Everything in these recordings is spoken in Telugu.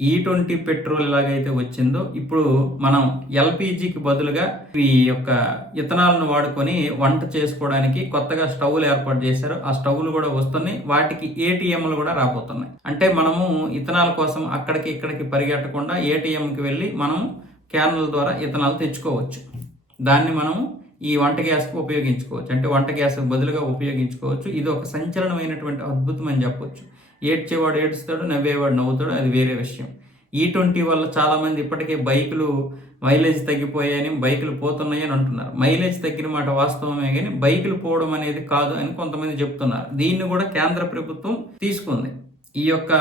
E20 పెట్రోల్ ఎలాగైతే వచ్చిందో, ఇప్పుడు మనం ఎల్‌పీజీకి బదులుగా ఈ యొక్క ఇథనాల్‌ను వాడుకొని వంట చేసుకోవడానికి కొత్తగా స్టవ్‌లు ఏర్పాటు చేశారు. ఆ స్టవ్‌లు కూడా వస్తున్నాయి. వాటికి ఏటీఎంలు కూడా రాబోతున్నాయి. అంటే మనము ఇథనాల్ కోసం అక్కడికి ఇక్కడికి పరిగెట్టకుండా ఏటీఎంకి వెళ్ళి మనం క్యాన్ల ద్వారా ఇథనాల్ తెచ్చుకోవచ్చు. దాన్ని మనం ఈ వంట గ్యాస్‌కి ఉపయోగించుకోవచ్చు. అంటే వంట గ్యాస్‌కి బదులుగా ఉపయోగించుకోవచ్చు. ఇది ఒక సంచలనమైనటువంటి అద్భుతం అని చెప్పొచ్చు. ఏడ్చేవాడు ఏడుస్తాడు, నవ్వేవాడు నవ్వుతాడు, అది వేరే విషయం. E20 వల్ల చాలామంది ఇప్పటికే బైకులు మైలేజ్ తగ్గిపోయాయని, బైకులు పోతున్నాయని అంటున్నారు. మైలేజ్ తగ్గిన మాట వాస్తవమే గానీ, బైకులు పోవడం అనేది కాదు అని కొంతమంది చెప్తున్నారు. దీన్ని కూడా కేంద్ర ప్రభుత్వం తీసుకుంది. ఈ యొక్క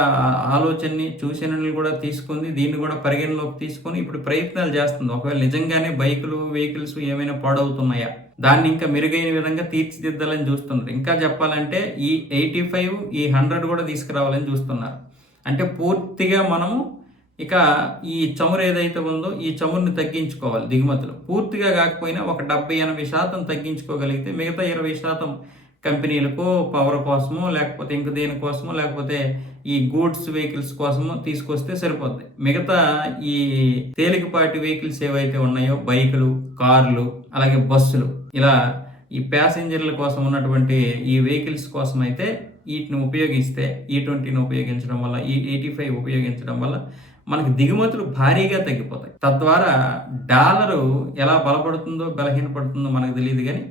ఆలోచనని, సూచనలను కూడా తీసుకుంది. దీన్ని కూడా పరిగణలోకి తీసుకొని ఇప్పుడు ప్రయత్నాలు చేస్తుంది. ఒకవేళ నిజంగానే బైకులు, వెహికల్స్ ఏమైనా పాడవుతున్నాయా? దాన్ని ఇంకా మెరుగైన విధంగా తీర్చిదిద్దాలని చూస్తున్నారు. ఇంకా చెప్పాలంటే ఈ 85, ఈ 100 కూడా తీసుకురావాలని చూస్తున్నారు. అంటే పూర్తిగా మనము ఇక ఈ చమురు ఏదైతే ఉందో ఈ చమురుని తగ్గించుకోవాలి దిగుమతులు. పూర్తిగా కాకపోయినా ఒక 70-80% తగ్గించుకోగలిగితే మిగతా 20% కంపెనీలకు పవర్ కోసమో, లేకపోతే ఇంక దేనికోసమో, లేకపోతే ఈ గూడ్స్ వెహికల్స్ కోసమో తీసుకొస్తే సరిపోద్ది. మిగతా ఈ తేలికపాటి వెహికల్స్ ఏవైతే ఉన్నాయో బైకులు, కార్లు, అలాగే బస్సులు, ఇలా ఈ ప్యాసింజర్ల కోసం ఉన్నటువంటి ఈ వెహికల్స్ కోసం అయితే వీటిని ఉపయోగిస్తే, E20ని ఉపయోగించడం వల్ల, E85 ఉపయోగించడం వల్ల మనకి దిగుమతులు భారీగా తగ్గిపోతాయి. తద్వారా డాలరు ఎలా బలపడుతుందో బలహీనపడుతుందో మనకు తెలియదు కానీ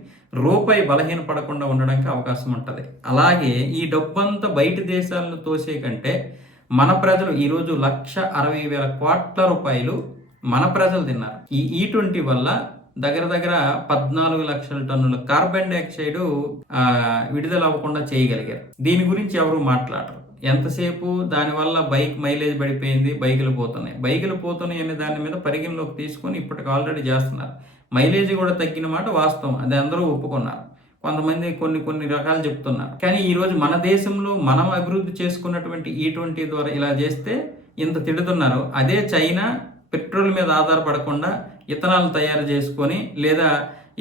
రూపాయి బలహీనపడకుండా ఉండడానికి అవకాశం ఉంటుంది. అలాగే ఈ డబ్బంతా బయట దేశాలను తోసే కంటే మన ప్రజలు ఈరోజు 1,60,000 కోట్ల రూపాయలు మన ప్రజలు తిన్నారు. ఈ E20 వల్ల దగ్గర దగ్గర 14 లక్షల టన్నుల కార్బన్ డైఆక్సైడ్ విడుదల అవ్వకుండా చేయగలిగారు. దీని గురించి ఎవరు మాట్లాడరు. ఎంతసేపు దానివల్ల బైక్ మైలేజ్ పడిపోయింది, బైకులు పోతున్నాయి అనే దాని మీద పరిగణలోకి తీసుకొని ఇప్పటికి ఆల్రెడీ చేస్తున్నారు. మైలేజ్ కూడా తగ్గిన మాట వాస్తవం, అది అందరూ ఒప్పుకున్నారు. కొంతమంది కొన్ని రకాలు చెప్తున్నారు. కానీ ఈరోజు మన దేశంలో మనం అభివృద్ధి చేసుకున్నటువంటి E20 ద్వారా ఇలా చేస్తే ఇంత తిడుతున్నారు. అదే చైనా పెట్రోల్ మీద ఆధారపడకుండా ఇథనాల్ తయారు చేసుకొని, లేదా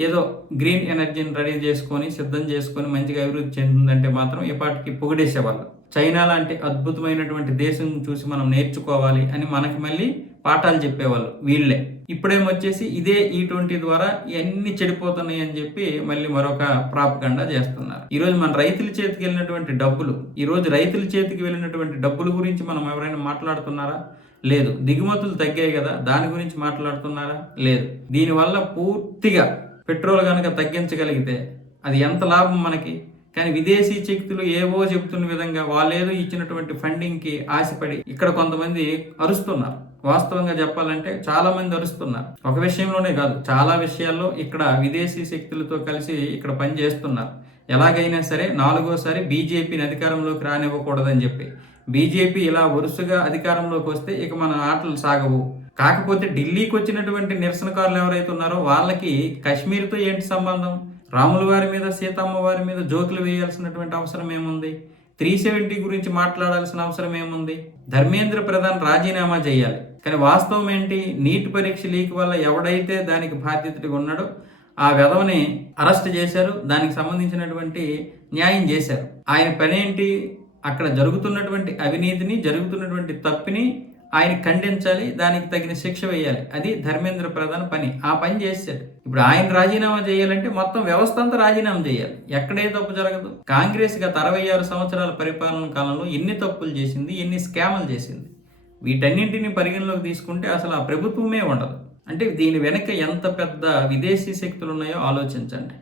ఏదో గ్రీన్ ఎనర్జీని రెడీ చేసుకొని, సిద్ధం చేసుకొని మంచిగా అభివృద్ధి చెందిందంటే మాత్రం ఇప్పటికి పొగిడేసేవాళ్ళు. చైనా లాంటి అద్భుతమైనటువంటి దేశం చూసి మనం నేర్చుకోవాలి అని మనకి మళ్ళీ పాఠాలు చెప్పేవాళ్ళు వీళ్ళే. ఇప్పుడేమొచ్చేసి ఇదే E20 ద్వారా ఇవన్నీ చెడిపోతున్నాయి అని చెప్పి మళ్ళీ మరొక ప్రాపగండా చేస్తున్నారు. ఈరోజు మన రైతుల చేతికి వెళ్ళినటువంటి డబ్బులు గురించి మనం ఎవరైనా మాట్లాడుతున్నారా? లేదు. దిగుమతులు తగ్గాయి కదా, దాని గురించి మాట్లాడుతున్నారా? లేదు. దీనివల్ల పూర్తిగా పెట్రోల్ కనుక తగ్గించగలిగితే అది ఎంత లాభం మనకి. కానీ విదేశీ శక్తులు ఏవో చెప్తున్న విధంగా వాళ్ళేదో ఇచ్చినటువంటి ఫండింగ్కి ఆశపడి ఇక్కడ కొంతమంది అరుస్తున్నారు. వాస్తవంగా చెప్పాలంటే చాలా మంది అరుస్తున్నారు. ఒక విషయంలోనే కాదు, చాలా విషయాల్లో ఇక్కడ విదేశీ శక్తులతో కలిసి ఇక్కడ పనిచేస్తున్నారు. ఎలాగైనా సరే 4వ సారి బీజేపీని అధికారంలోకి రానివ్వకూడదని చెప్పి. బీజేపీ ఇలా వరుసగా అధికారంలోకి వస్తే ఇక మన ఆటలు సాగవు. కాకపోతే ఢిల్లీకి వచ్చినటువంటి నిరసనకారులు ఎవరైతే ఉన్నారో వాళ్ళకి కాశ్మీర్తో ఏంటి సంబంధం? రాముల వారి మీద, సీతమ్మ వారి మీద జోకులు వేయాల్సినటువంటి అవసరం ఏముంది? 370 గురించి మాట్లాడాల్సిన అవసరం ఏముంది? ధర్మేంద్ర ప్రధాన్ రాజీనామా చేయాలి. కానీ వాస్తవం ఏంటి? నీట్ పరీక్ష లీక్ వల్ల ఎవడైతే దానికి బాధ్యతగా ఉన్నాడో ఆ వెధవని అరెస్ట్ చేశారు. దానికి సంబంధించినటువంటి న్యాయం చేశారు. ఆయన పని ఏంటి? అక్కడ జరుగుతున్నటువంటి అవినీతిని, జరుగుతున్నటువంటి తప్పిని ఆయన ఖండించాలి, దానికి తగిన శిక్ష వేయాలి. అది ధర్మేంద్ర ప్రధాన్ పని. ఆ పని చేశాడు. ఇప్పుడు ఆయన రాజీనామా చేయాలంటే మొత్తం వ్యవస్థ అంతా రాజీనామా చేయాలి. ఎక్కడే తప్పు జరగదు. కాంగ్రెస్ గత 66 సంవత్సరాల పరిపాలన కాలంలో ఎన్ని తప్పులు చేసింది, ఎన్ని స్కాములు చేసింది. వీటన్నింటినీ పరిగణలోకి తీసుకుంటే అసలు ఆ ప్రభుత్వమే ఉండదు. అంటే దీని వెనక ఎంత పెద్ద విదేశీ శక్తులు ఉన్నాయో ఆలోచించండి.